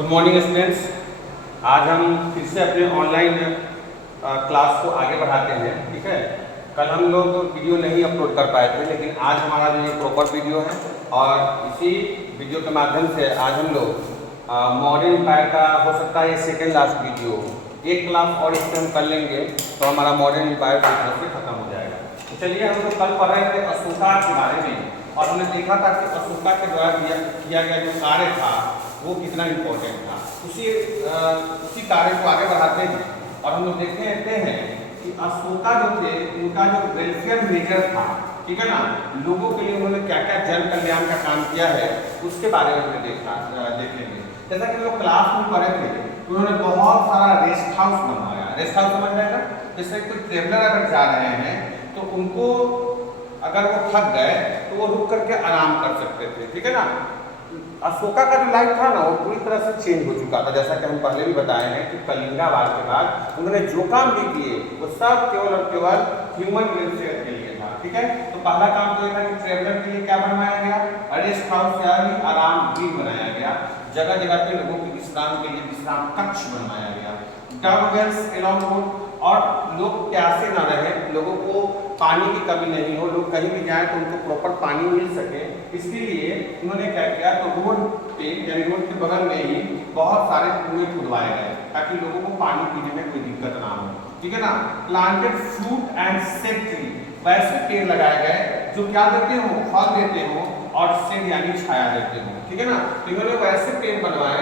Good morning students. आज हम फिर से अपने ऑनलाइन क्लास को आगे बढ़ाते हैं। ठीक है, कल हम लोग वीडियो नहीं अपलोड कर पाए थे, लेकिन आज हमारा जो ये प्रॉपर वीडियो है और इसी वीडियो के माध्यम से आज हम लोग मॉडर्न एम्पायर का हो सकता है ये सेकेंड लास्ट वीडियो हो। एक क्लास और इसमें हम कर लेंगे तो हमारा मॉडर्न एम्पायर पूरी से खत्म हो जाएगा। तो चलिए, हम लोग कल पढ़ रहे थे अशोका के बारे में और हमने देखा था कि अशोका के द्वारा किया गया जो कार्य था वो कितना इम्पोर्टेंट था। उसी कार्य को आगे बढ़ाते हैं और हम लोग देखते हैं कि अशोका जो थे उनका जो वेलफेयर मेजर था, ठीक है ना, लोगों के लिए उन्होंने क्या क्या जन कल्याण का काम किया है उसके बारे में हमें देखेंगे। जैसा कि हम लोग क्लास में पढ़े थे, उन्होंने बहुत सारा रेस्ट हाउस बनवाया। रेस्ट हाउस समझ रहे हैं ना, जैसे कोई ट्रेवलर अगर जा रहे हैं तो उनको अगर वो थक गए तो वो रुक करके आराम कर सकते थे। ठीक है ना, अशोका का जो लाइफ था ना वो पूरी तरह से चेंज हो चुका था। जैसा कि हम पहले भी बताए हैं कि कलिंगा वार के बाद उन्होंने जो काम भी किए वो सब केवल और केवल ह्यूमन वेलफेयर के लिए था। ठीक है, तो पहला काम तो ये था कि ट्रेवलर के लिए क्या बनवाया गया, रेस्ट हाउस यानी आराम गृह बनाया गया। जगह जगह पे लोगों के विश्राम के लिए विश्राम कक्ष बनवाया गया। डग वेल्स अलोंग रोड, और लोग प्यासे ना रहे, लोगों को पानी की कमी नहीं हो, लोग कहीं भी जाएं तो उनको प्रॉपर पानी मिल सके, इसके लिए उन्होंने क्या किया, तो रोड पे यानी रोड के बगल में ही बहुत सारे कुएं खुदवाए गए ताकि लोगों को पानी पीने में कोई दिक्कत ना हो। ठीक है ना, planted fruit and said tree, वैसे पेड़ लगाए गए जो क्या देते हो, फल देते हो और सेड यानी छाया देते हो। ठीक है ना, तो इन्होंने वैसे पेड़ बनवाए,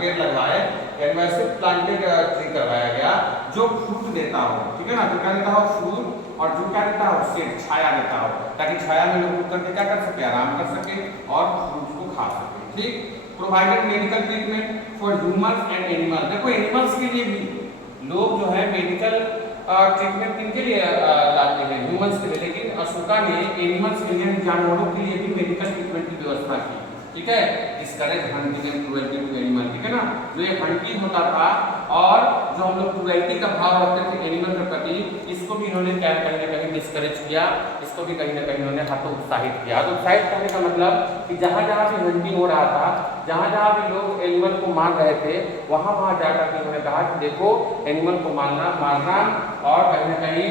पेड़ लगवाए, यानी वैसे प्लांटेड ट्री करवाया गया जो फ्रूट देता हो। ठीक है ना, जो क्या देता हो, फ्रूट, और जो क्या देता हो, सेड, छाया देता हो, ताकि छाया में लोग उतर के क्या कर सके, आराम कर सके और फ्रूट को खा सके। ठीक, provided medical treatment for humans and animals. देखो एनिमल्स के लिए भी लोग जो है मेडिकल ट्रीटमेंट किनके लिए लाते हैं, ह्यूमंस के लिए, लेकिन अशोका ने एनिमल्स के लिए, जानवरों के लिए भी मेडिकल ट्रीटमेंट की व्यवस्था की। ठीक है, discourage hunting and cruelty to animal. ठीक है ना, जो ये हंटिंग होता था और जो हम लोग क्रुएल्टी का भाव रखते थे एनिमल के प्रति, इसको भी इन्होंने क्या कहीं ना कहीं डिस्करेज किया, इसको भी कहीं ना कहीं इन्होंने हतोत्साहित किया। तो उत्साहित करने का मतलब कि जहाँ जहाँ भी हंटिंग हो रहा था, जहाँ जहाँ भी लोग एनिमल को मार रहे थे, वहाँ वहाँ जाकर के उन्होंने कहा कि देखो एनिमल को मारना और कहीं ना कहीं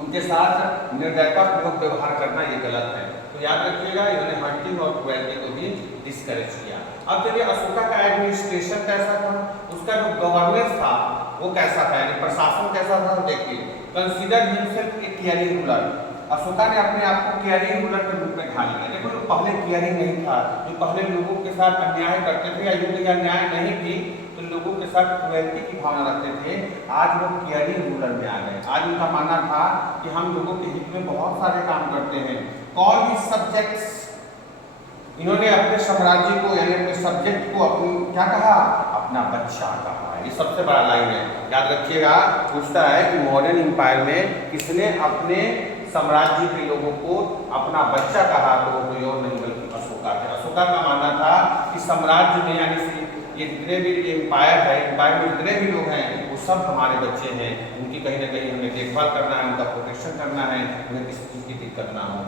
उनके साथ निर्दयतापूर्वक व्यवहार करना ये गलत है। तो याद रखिएगा, इन्होंने हंटिंग और क्रुएल्टी को भी डिस्करेज किया। अब चलिए, अशोका का एडमिनिस्ट्रेशन कैसा था, उसका जो गवर्नेंस था वो कैसा था, यानी प्रशासन कैसा था, तो देखिए, कंसीडर हिमसेल्फ ए केयरिंग रूलर। अशोका ने अपने आप को केयरिंग रूलर के रूप में ढाल लिया। देखो, जो पहले केयरिंग नहीं था, जो पहले लोगों के साथ अन्याय करते थे या युद्ध या न्याय नहीं थी तो लोगों के साथ क्रुएल्टी की भावना रखते थे, आज वो केयरिंग रूलर में आ गए। आज उनका मानना था कि हम लोगों के हित में बहुत सारे काम करते हैं। कॉल हिज सब्जेक्ट्स, इन्होंने अपने साम्राज्य को यानी अपने सब्जेक्ट को अपनी क्या कहा, अपना बच्चा कहा। ये सबसे बड़ा लाइन है, याद रखिएगा। पूछता है कि मॉडर्न एम्पायर में किसने अपने साम्राज्य के लोगों को अपना बच्चा कहा, तो वो कोई और नहीं बल्कि अशोका थे। अशोका का मानना था कि साम्राज्य में यानी ये जितने भी एम्पायर है, एम्पायर में जितने भी लोग हैं वो सब हमारे बच्चे हैं, उनकी कहीं ना कहीं हमें देखभाल करना है, उनका प्रोटेक्शन करना है, उन्हें किसी चीज़ की दिक्कत ना हो।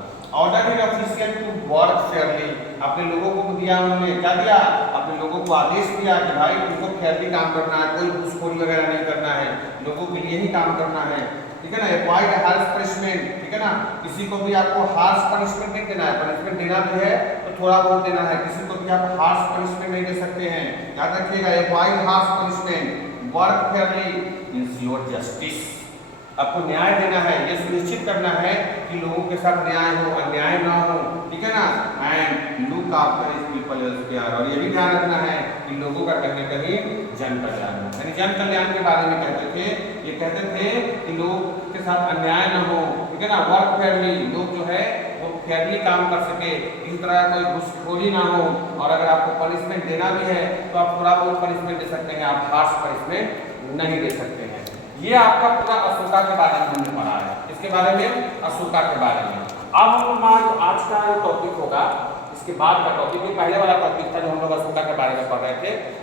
Order in official to work fairly, अपने लोगों को दिया, उन्होंने क्या दिया, अपने लोगों को आदेश दिया कि भाई तुमको फेयरली काम करना है, कोई घूसखोरी वगैरह नहीं करना है, लोगों के लिए ही काम करना है। ठीक है ना, अवॉइड हार्श पनिशमेंट। ठीक है ना, किसी को भी आपको हार्श पनिशमेंट नहीं देना है, पनिशमेंट देना भी है तो थोड़ा बहुत देना है, किसी को भी आप हार्श पनिशमेंट नहीं दे सकते हैं। याद रखिएगा, avoid harsh punishment, work Fairlie, ensure justice, आपको न्याय देना है, ये सुनिश्चित करना है कि लोगों के साथ न्याय हो, अन्याय ना हो। ठीक है ना, and look after his people welfare, और ये भी ध्यान रखना है कि लोगों का कहीं ना कहीं जन कल्याण हो। यानी जन कल्याण के बारे में कहते थे, ये कहते थे कि लोग के साथ अन्याय ना हो। ठीक है ना, वर्क फेयरली, लोग जो है वो फेयरली काम कर सके, इस तरह कोई घूसखोरी ना हो, और अगर आपको पनिशमेंट देना भी है तो आप थोड़ा बहुत पनिशमेंट दे सकते हैं, आप हार्श पनिशमेंट नहीं दे सकते हैं। ये आपका पूरा अशोका के बारे में हमने पढ़ा है, इसके बारे में, अशोका के बारे में। अब हम आज का जो टॉपिक होगा, इसके बाद का टॉपिक, ये पहले वाला टॉपिक था जो हम लोग अशोका के बारे में पढ़ रहे थे,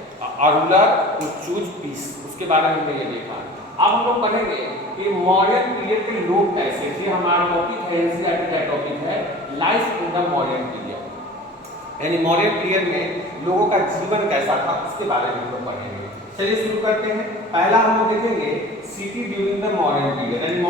रूलर टू चूज पीस, उसके बारे में हमने ये देखा। अब हम लोग पढ़ेंगे कि मॉडर्न पीरियड के लोग कैसे थे। हमारा टॉपिक है, एनसीईआरटी का टॉपिक है life in the modern period, यानी मॉडर्न पीरियड में लोगों का जीवन कैसा था उसके बारे में हम लोग पढ़ेंगे। चलिए शुरू करते हैं। पहला हम लोग देखेंगे city during the modern period, यानी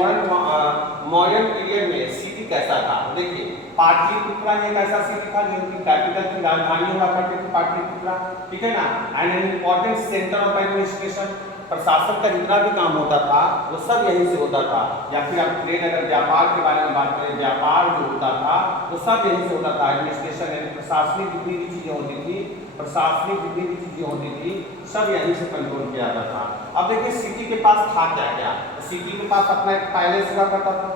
मॉडर्न पीरियड में सिटी कैसा था। देखिए पाटलिपुत्रा एक ऐसा सिटी था जो कि कैपिटल की राजधानी हुआ करती थी पाटलिपुत्रा, ठीक है ना, and an important centre of administration, प्रशासन का जितना भी काम होता था वो सब यहीं से होता था। या फिर आप ट्रेड अगर व्यापार के बारे में बात करें, व्यापार जो होता था वो सब यहीं से होता था। एडमिनिस्ट्रेशन यानी प्रशासनिक जितनी भी चीजें होती थी, प्रशासनिक जितनी भी चीजें होती थी सब यहीं से कंट्रोल किया जाता था। अब देखिए सिटी के पास था क्या क्या, सिटी के पास अपना एक पैलेस हुआ करता था।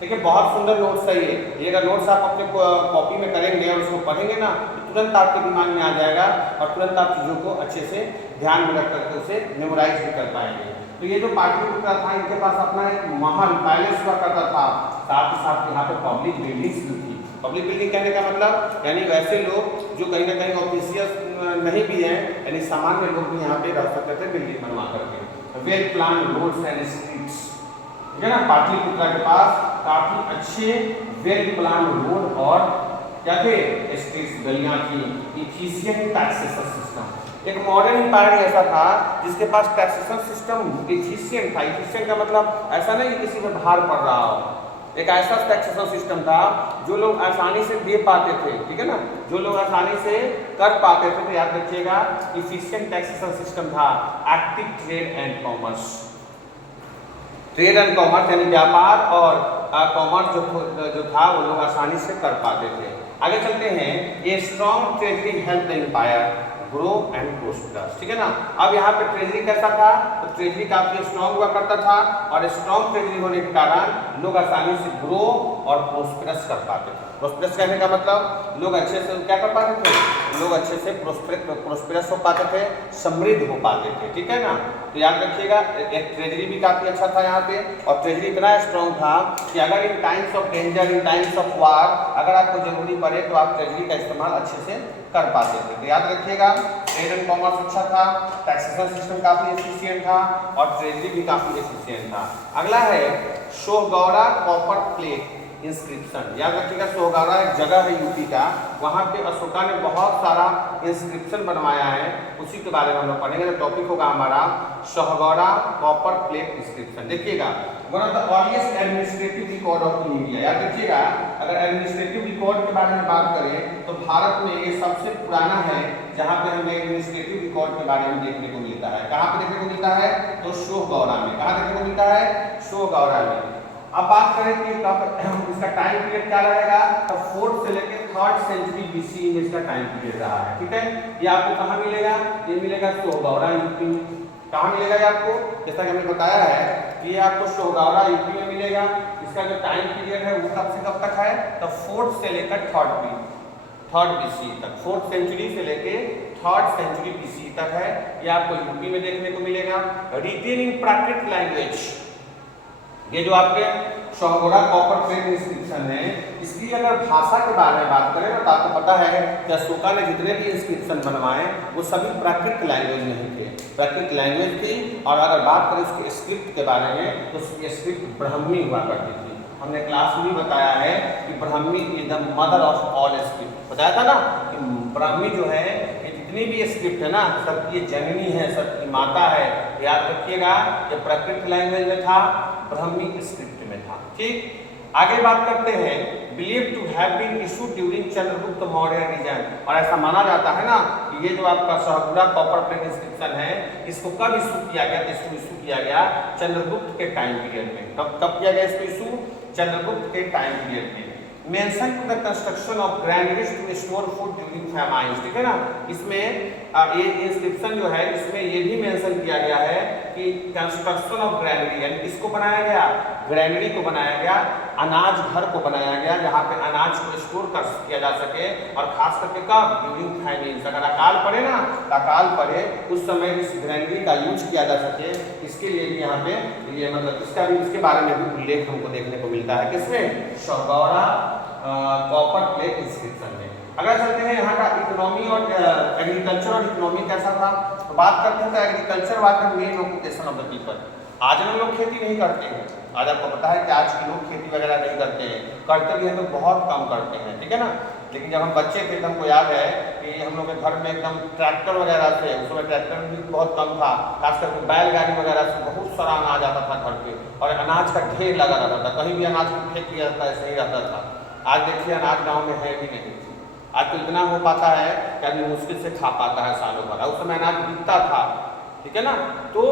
देखिए बहुत सुंदर नोट्स है ये अगर नोट्स आप अपने कॉपी में करेंगे और उसको पढ़ेंगे ना तो तुरंत आपके दिमाग में आ जाएगा और तुरंत आप चीज़ों को अच्छे से ध्यान में रख करके उसे मेमोराइज भी कर पाएंगे। तो ये जो पाटलिपुत्रा था इनके पास अपना एक महल पैलेस हुआ करता था, साथ ही साथ यहाँ पे पब्लिक बिल्डिंग्स भी थी। पब्लिक बिल्डिंग कहने का मतलब यानी वैसे लोग जो कहीं ना कहीं ऑफिशियल नहीं भी हैं, यानी सामान्य लोग भी यहाँ पे रह सकते थे बिल्डिंग बनवा करके। Well plan roads and streets, ठीक है ना, पाटलिपुत्रा के पास काफी अच्छे वेल प्लान रोड और क्या थे स्ट्रीट्स, गलियां थी। इफिशिएंट टैक्सेशन सिस्टम, एक मॉडर्न एम्पायर ऐसा था जिसके पास टैक्सेशन सिस्टम इफिशिएंट था। इफिशिएंट का मतलब ऐसा नहीं कि किसी पे भार पड़ रहा हो, एक ऐसा टैक्सेशन सिस्टम था जो लोग आसानी से दे पाते थे, ठीक है ना, जो लोग आसानी से कर पाते थे। तो याद रखिएगा इफिशिएंट टैक्सेशन सिस्टम था। Active trade and commerce, trade and commerce यानी व्यापार और कॉमर्स जो था वो लोग आसानी से कर पाते थे। आगे चलते हैं। ये strong treasury help the empire grow and prosperous, ठीक है ना। अब यहाँ पे ट्रेजरी कैसा था, तो ट्रेजरी काफी स्ट्रॉन्ग हुआ करता था और स्ट्रॉन्ग ट्रेजरी होने के कारण लोग आसानी से ग्रो और प्रोस्पेरस कर पाते थे। प्रोस्पेरस कहने का मतलब लोग अच्छे से क्या कर पाते थे, लोग अच्छे से प्रोस्पेरस हो पाते थे, समृद्ध हो पाते थे, ठीक है ना। तो याद रखिएगा एक ट्रेजरी भी काफी अच्छा था यहाँ पे, और ट्रेजरी इतना स्ट्रॉन्ग था कि अगर in times of danger, in times of war अगर आपको जरूरी पड़े तो आप ट्रेजरी का इस्तेमाल अच्छे से कर पाते थे। तो याद रखिएगा ट्रेड एंड कॉमर्स अच्छा था, टैक्सेशन सिस्टम काफी एफिशिएंट था और ट्रेजरी भी काफी एफिशिएंट था। अगला है सोहगौरा कॉपर प्लेट इंस्क्रिप्शन। याद रखिएगा सोहगौरा एक जगह है यूपी का, वहाँ पे अशोका ने बहुत सारा इंस्क्रिप्शन बनवाया है, उसी के बारे में हम लोग पढ़ेंगे। तो टॉपिक होगा हमारा सोहगौरा कॉपर प्लेट इंस्क्रिप्शन। देखिएगा one of the earliest administrative record of India. याद रखिएगा अगर एडमिनिस्ट्रेटिव रिकॉर्ड के बारे में बात करें तो भारत में ये सबसे पुराना है जहाँ पे हमें एडमिनिस्ट्रेटिव रिकॉर्ड के बारे में देखने को मिलता है। कहाँ पे देखने को मिलता है, तो सोहगौरा में। कहाँ देखने को मिलता है, सोहगौरा में। अब बात करें कि कब इसका टाइम पीरियड क्या रहेगा, तो 4th से लेकर 3rd सेंचुरी बीसी में इसका टाइम पीरियड रहा है, ठीक है। ये आपको कहाँ मिलेगा, ये मिलेगा सोहगौरा यूपी में। कहाँ मिलेगा ये आपको, जैसा कि हमने बताया है कि ये आपको सोहगौरा यूपी में मिलेगा। इसका जो टाइम पीरियड है वो कब से कब तक है, तो 4th से लेकर 3rd बीसी तक, 4th सेंचुरी से लेके 3rd सेंचुरी बीसी तक है। ये आपको यूपी में देखने को मिलेगा। रिटेन इन प्राकृत लैंग्वेज, ये जो आपके सोहगौरा कॉपर प्लेट इंस्क्रिप्शन है, इसकी अगर भाषा के बारे में बात करें तो आपको पता है कि अशोका ने जितने भी इंस्क्रिप्शन बनवाए वो सभी प्राकृत लैंग्वेज में ही थे, प्राकृत लैंग्वेज थी। और अगर बात करें इसके स्क्रिप्ट के बारे में तो उसकी स्क्रिप्ट ब्राह्मी हुआ करती थी। हमने क्लास में भी बताया है कि Brahmi is the mother of all script. बताया था ना कि ब्राह्मी जो है ये जितनी भी स्क्रिप्ट है ना सबकी ये जननी है, सबकी माता है। याद रखिएगा ये प्राकृत लैंग्वेज में था, ब्राह्मी स्क्रिप्ट में था, ठीक। आगे बात करते हैं। Believe to have been issued during Chandragupta Maurya region, और ऐसा माना जाता है ना कि ये जो आपका सोहगौरा कॉपर प्लेट इंस्क्रिप्शन है इसको कब इशू किया गया, तो इसको इशू किया गया चंद्रगुप्त के टाइम पीरियड में। कब किया गया इसको इशू, चंद्रगुप्त के टाइम पीरियड में। Mention to the construction of granaries to store food during famines, ठीक है ना। इसमें ये इंस्क्रिप्शन जो है इसमें ये भी मेंशन किया गया है कि कंस्ट्रक्शन ऑफ ग्रैनरी, यानी किसको बनाया गया, ग्रैनरी को बनाया गया, अनाज घर को बनाया गया जहाँ पे अनाज को स्टोर कर किया जा सके। और खास करके कब, ड्यूरिंग फैमिन्स, अगर अकाल पड़े ना, अकाल पड़े उस समय इस ग्रैनरी का यूज किया जा सके, इसके लिए भी यहाँ पे ये मतलब इसका भी, इसके बारे में भी उल्लेख हमको देखने को मिलता है। किसमें, सोहगौरा कॉपर प्लेट इंस्क्रिप्शन में। अगर चलते हैं यहाँ का इकोनॉमी और एग्रीकल्चर और इकोनॉमी कैसा था, तो बात करते हैं तो agriculture was the main occupation of the people. आज हम लोग खेती नहीं करते हैं, आज आपको पता है कि आज के लोग खेती वगैरह नहीं करते हैं, करते भी हैं तो बहुत कम करते हैं, ठीक है ना। लेकिन जब हम बच्चे थे तो हमको याद है कि हम लोग के घर में एकदम ट्रैक्टर वगैरह थे, उस समय ट्रैक्टर भी बहुत कम था, खास करके बैलगाड़ी वगैरह से बहुत सारा अनाज आता था घर पे और अनाज का ढेर लगा रहता था, कहीं भी अनाज को फेंक दिया जाता ऐसे ही रहता था। आज देखिए अनाज गाँव में है भी नहीं, आज तो इतना हो पाता है कि आदमी मुश्किल से खा पाता है सालों भर। उस समय अनाज बिकता था, ठीक है ना। तो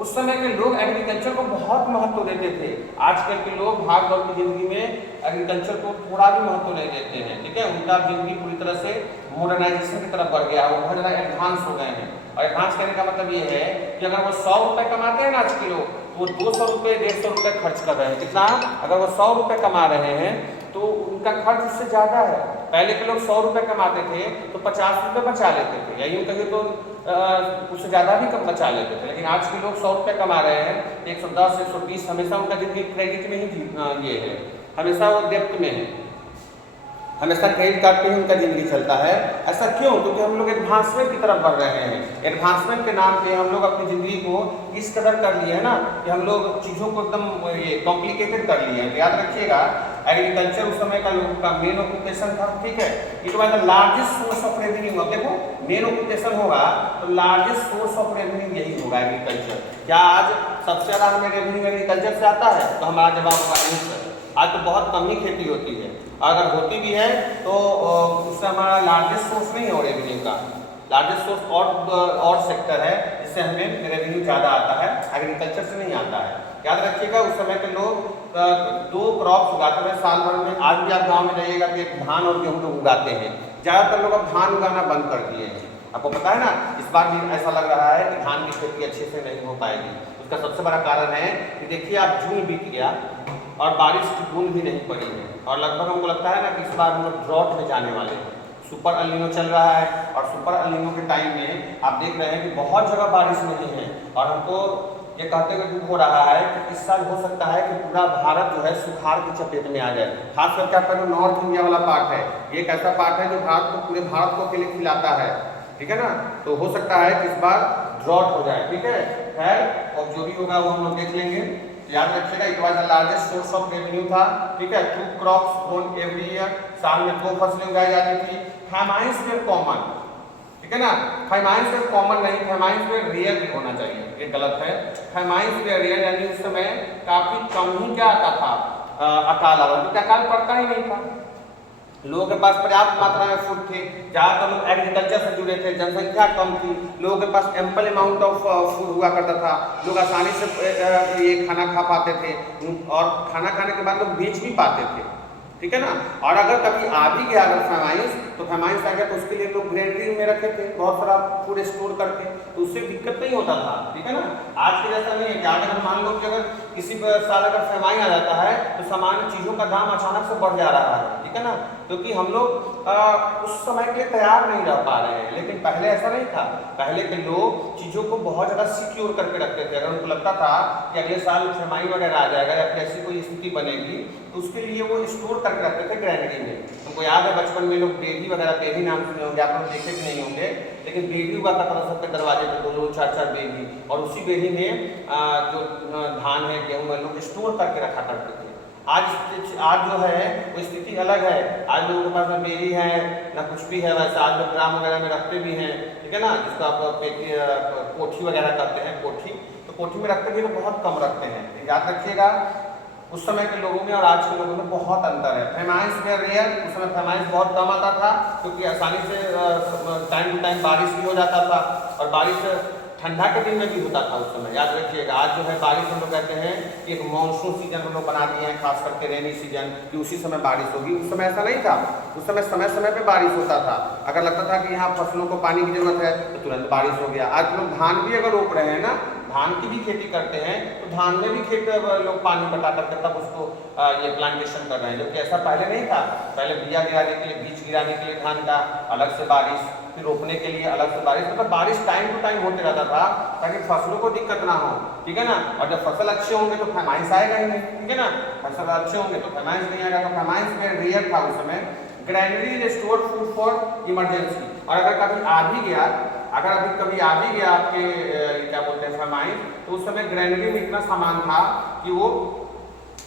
उस समय के लोग एग्रीकल्चर को बहुत महत्व देते थे। आजकल के लोग भाग दौड़ की जिंदगी में एग्रीकल्चर को थोड़ा भी महत्व नहीं देते हैं, ठीक है। उनका जिंदगी पूरी तरह से मॉडर्नाइजेशन की तरफ बढ़ गया है, वो बहुत ज़्यादा एडवांस हो गए हैं। और एडवांस करने का मतलब ये है कि अगर वो 100 रुपये कमाते हैं ना आज के लोग, तो वो 200 रुपये 150 रुपये खर्च कर रहे हैं। कितना? अगर वो 100 रुपये कमा रहे हैं तो उनका खर्च उससे ज़्यादा है। पहले के लोग 100 रुपये कमाते थे तो 50 रुपये बचा लेते थे, या यूँ कहिए तो उससे ज़्यादा भी कम बचा लेते थे। लेकिन आज के लोग 100 रुपये कमा रहे हैं, 110 120, हमेशा उनका जिंदगी क्रेडिट में ही ये है, हमेशा वो डेप्थ में है, हमेशा क्रेडिट कार्ड पे ही उनका जिंदगी चलता है। ऐसा क्यों? क्योंकि हम लोग एडवांसमेंट की तरफ बढ़ रहे हैं। एडवांसमेंट के नाम पे हम लोग अपनी ज़िंदगी को इस कदर कर लिए है ना कि हम लोग चीज़ों को एकदम ये कॉम्प्लिकेटेड कर लिए हैं। याद रखिएगा एग्रीकल्चर उस समय का लोगों का मेन ऑक्यूपेशन था, ठीक है। It was the largest source of revenue. अब देखो मेन ऑक्यूपेशन होगा तो लार्जेस्ट सोर्स ऑफ रेवेन्यू यही होगा एग्रीकल्चर। क्या आज सबसे ज़्यादा हमें रेवेन्यू एग्रीकल्चर से आता है? तो हमारा जवाब होगा नहीं सर, आज तो बहुत कम ही खेती होती है। अगर होती भी है तो उससे हमारा लार्जेस्ट सोर्स नहीं है रेवेन्यू का। लार्जेस्ट सोर्स और सेक्टर है जिससे हमें रेवेन्यू ज़्यादा आता है, एग्रीकल्चर से नहीं आता है। याद रखिएगा उस समय के लोग 2 क्रॉप्स उगाते हैं साल भर में। आज भी आप गाँव में जाइएगा कि धान और गेहूँ लोग उगाते हैं। ज़्यादातर लोग अब धान उगाना बंद कर दिए हैं। आपको पता है ना, इस बार भी ऐसा लग रहा है कि धान की खेती अच्छे से नहीं हो पाएगी। उसका सबसे बड़ा कारण है कि देखिए आप जून बीत गया और बारिश की बूंद भी नहीं पड़ी है, और लगभग हमको लगता है ना कि इस बार हम लोग ड्रॉट में जाने वाले हैं। सुपर एल नीनो चल रहा है और सुपर एल नीनो के टाइम में आप देख रहे हैं कि बहुत जगह बारिश नहीं है, और हमको ये कहते हुए दुख हो रहा है कि इस साल हो सकता है कि पूरा भारत जो है सुखाड़ की चपेट में आ जाए। खास करके आपका जो नॉर्थ इंडिया वाला पार्ट है, ये एक ऐसा पार्ट है जो भारत को, पूरे भारत को अकेले खिलाता है, ठीक है ना। तो हो सकता है कि इस बार ड्रॉट हो जाए, ठीक है। खैर और जो भी होगा वो हम लोग देख लेंगे। याद रखिएगा it was the largest source of revenue था, ठीक है। 2 क्रॉप्स ग्रोन एवरी ईयर, साल में 2 फसलें उगाई जाती थी। फेमाइन्स वेयर कॉमन, ठीक है ना। फेमाइन्स वेयर कॉमन नहीं, फेमाइन्स वेयर रियल भी होना चाहिए, ये गलत है। फेमाइन्स वेयर रियल यानी उस समय काफी कम ही क्या आता था, अकाल आता था, क्योंकि अकाल पड़ता ही नहीं था। लोगों के पास पर्याप्त मात्रा में फूड थे, ज़्यादातर लोग एग्रीकल्चर से जुड़े थे, जनसंख्या कम थी, लोगों के पास एम्पल अमाउंट ऑफ फूड हुआ करता था, लोग आसानी से ये खाना खा पाते थे, और खाना खाने के बाद लोग बेच भी पाते थे, ठीक है ना। और अगर कभी आ भी गया अगर फेमाइन्स, तो फेमाइन्स आ गया तो उसके लिए लोग ग्रेनरी में रखे थे बहुत सारा फूड स्टोर करके, तो उससे दिक्कत नहीं होता था, ठीक है ना। आज के जैसा नहीं है कि आज अगर मान लो कि अगर किसी साल अगर फेमाइन आ जाता है तो सामान्य चीज़ों का दाम अचानक से बढ़ जा रहा है, ठीक है ना, क्योंकि हम लोग उस समय के लिए तैयार नहीं रह पा रहे हैं। लेकिन पहले ऐसा नहीं था, पहले के लोग चीज़ों को बहुत ज़्यादा सिक्योर करके रखते थे। अगर उनको लगता था कि अगले साल फेमाइन वगैरह आ जाएगा या फिर ऐसी कोई स्थिति बनेगी तो उसके लिए वो स्टोर करके रखते थे ग्रैनरी में। तुमको याद है बचपन में लोग बेबी वगैरह, बेबी नाम सुने होंगे, आप लोग देखे भी नहीं होंगे, लेकिन बेबी हुआ करता था सबके दरवाजे पे 2-2 4-4 बेबी, और उसी बेबी में जो धान है गेहूँ है लोग स्टोर करके रखा करते थे। आज जो है वो स्थिति अलग है। आज लोगों के पास ना बेरी है ना कुछ भी है, वैसे आज लोग ड्राम वगैरह में रखते भी हैं, ठीक है ना, जिसको आप कोठी वगैरह करते हैं, कोठी, तो कोठी में रखते भी तो बहुत कम रखते हैं। याद रखिएगा उस समय के लोगों में और आज के लोगों में बहुत अंतर है। फेमाइन्स में रियल, उस समय फेमाइन्स बहुत कम आता था क्योंकि आसानी से टाइम टू टाइम बारिश भी हो जाता था, और बारिश ठंडा के दिन में भी होता था उस समय। याद रखिएगा आज जो है बारिश हम लोग कहते हैं कि एक मानसून सीजन हम लोग बना दिए हैं, खास करके रेनी सीजन, कि उसी समय बारिश होगी। उस समय ऐसा नहीं था, उस समय समय समय पे बारिश होता था। अगर लगता था कि यहाँ फसलों को पानी की जरूरत है तो तुरंत बारिश हो गया। आज लोग धान भी अगर रोप रहे हैं ना, धान की भी खेती करते हैं, तो धान में भी खेत लोग पानी पटा करके तब उसको ये प्लांटेशन कर रहे हैं, जबकि ऐसा पहले नहीं था। पहले बिया गिराने के लिए, बीज गिराने के लिए धान का अलग से बारिश, फिर रोपने के लिए अलग से बारिश, मतलब बारिश टाइम टू टाइम होते रहता था ताकि फसलों को दिक्कत ना हो, ठीक है ना। और जब फसल अच्छे होंगे तो फेमाइन्स आएगा ही नहीं, ठीक है ना। फसल अच्छे होंगे तो फेमाइन्स नहीं आएगा। तो फेमाइन्स में रियल था उस समय। Granary store food for emergency, और अगर कभी आ भी गया, अगर अभी कभी आ भी गया आपके क्या बोलते हैं फेमाइन, तो उस समय ग्रैनरी में इतना सामान था कि वो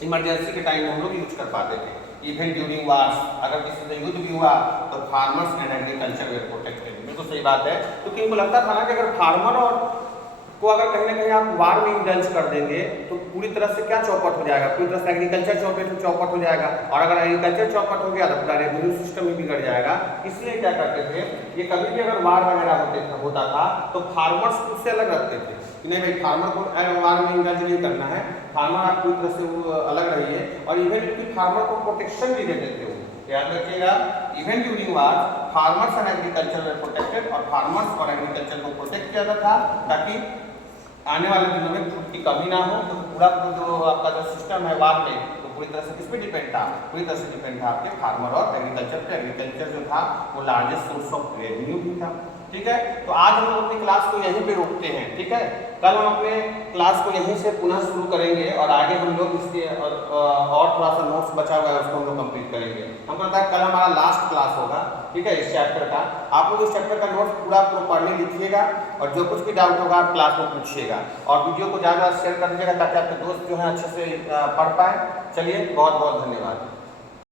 इमरजेंसी के टाइम में हम लोग यूज कर पाते थे। इवेंट ड्यूरिंग वार्स, अगर किसी से युद्ध भी हुआ तो farmers and agriculture were protected. बिल्कुल सही बात है, क्योंकि इनको लगता था ना कि अगर फार्मर और को अगर कहीं ना कहीं आप वार में इंडल्ज कर देंगे तो पूरी तरह से क्या चौपट हो जाएगा, पूरी तरह से एग्रीकल्चर चौपट हो जाएगा, और अगर एग्रीकल्चर चौपट हो गया तो पूरा रेवेन्यू सिस्टम भी बिगड़ जाएगा। इसलिए क्या करते थे, ये कभी भी अगर वार वगैरह होता था तो फार्मर्स को उससे अलग रखते थे कि नहीं भाई फार्मर को वार में इंडल्ज नहीं करना है, फार्मर आप पूरी तरह से वो अलग रहिए, और इवन की फार्मर को प्रोटेक्शन भी देते थे। याद रखिएगा, even during war farmers and agriculture way protected, और फार्मर्स और एग्रीकल्चर को प्रोटेक्ट किया जाता था ताकि आने वाले दिनों में फूड की कमी ना हो। तो पूरा जो आपका जो सिस्टम है वार में, तो पूरी तरह से किस पे डिपेंड था, पूरी तरह से डिपेंड था आपके फार्मर और एग्रीकल्चर पे। एग्रीकल्चर जो था वो लार्जेस्ट सोर्स ऑफ रेवेन्यू भी था। ठीक है, तो आज हम लोग अपनी क्लास को यहीं पे रोकते हैं। ठीक है, कल हम अपने क्लास को यहीं से पुनः शुरू करेंगे और आगे हम लोग इसके और थोड़ा सा नोट्स बचा हुआ है उसको हम लोग कंप्लीट करेंगे। हम कहता है कल हमारा लास्ट क्लास होगा, ठीक है, इस चैप्टर का। आप लोग इस चैप्टर का नोट्स पूरा प्रॉपर्ली लिखिएगा और जो कुछ भी डाउट होगा आप क्लास में पूछिएगा, और वीडियो को ज़्यादा शेयर कर दीजिएगा ताकि आपके दोस्त जो है अच्छे से पढ़ पाए। चलिए, बहुत बहुत धन्यवाद।